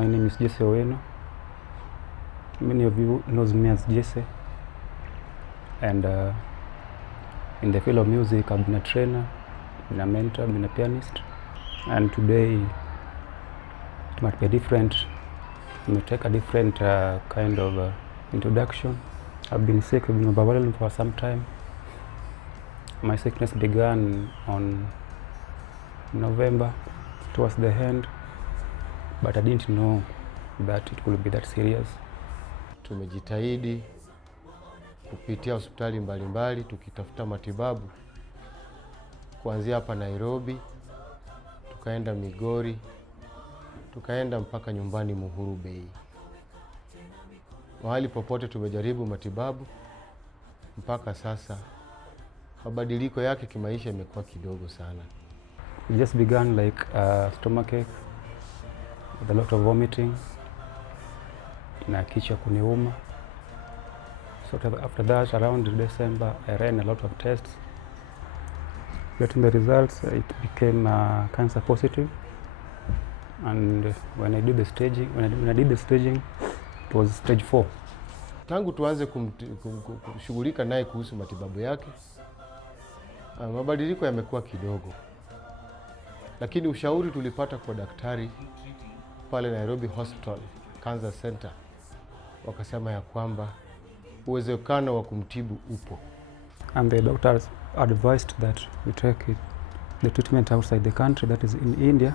My name is Jesse Oweno. Many of you knows me as Jesse, and in the field of music I've been a trainer, been a mentor, been a pianist, and today it might be different. It may take a different kind of introduction. I've been sick, I've been overwhelmed for some time. My sickness began on November towards the end, but I didn't know that it would be that serious. Tumejitahidi kupitia hospitali mbalimbali tukitafuta matibabu, kuanzia hapa Nairobi, tukaenda Migori, tukaenda mpaka nyumbani Uhuru Bay. Mahali popote tumejaribu matibabu, mpaka sasa mabadiliko yake kimaisha imekuwa kidogo sana. It just began like stomachache with a lot of vomiting na kichwa kuniuma. So after that, around December, I ran a lot of tests. Getting the results, it became cancer positive. And when I did the staging, it was stage 4. Tangu tuanze kushughulika naye kuhusu matibabu yake, mabadiliko yamekuwa kidogo. Lakini ushauri tulipata kwa daktari pale Nairobi Hospital Cancer Center, wakasema ya kwamba uwezekano wa kumtibu upo. And the doctors advised that we take the treatment outside the country, that is in India,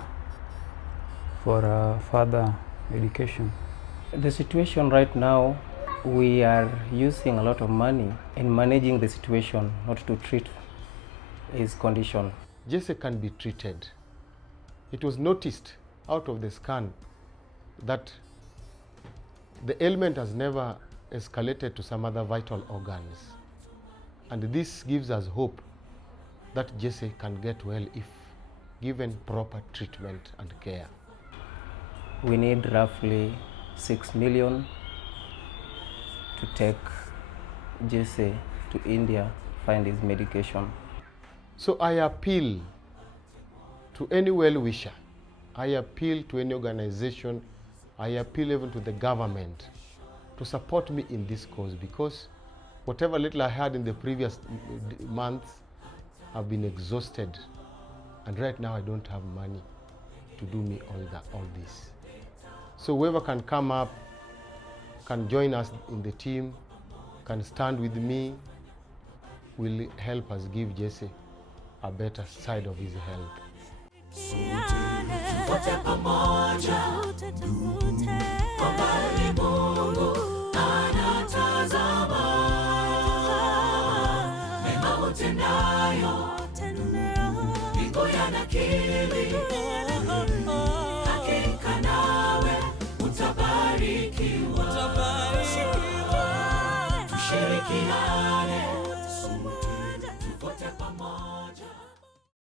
for further medication. The situation right now, we are using a lot of money in managing the situation, not to treat his condition. Jesse can be treated. It was noticed out of the scan that the ailment has never escalated to some other vital organs. And this gives us hope that Jesse can get well if given proper treatment and care. We need roughly 6 million to take Jesse to India, find his medication. So I appeal to any well-wisher, I appeal to any organization, I appeal even to the government to support me in this cause, because whatever little I had in the previous months, I've been exhausted, and right now I don't have money to do me all this. So whoever can come up, can join us in the team, can stand with me, will help us give Jesse a better side of his health. Wote pamoja, kwa mbali Mungu anatazama, mema utendayo, mbingu yanakiri, hakika nawe utabarikiwa, tushirikiane.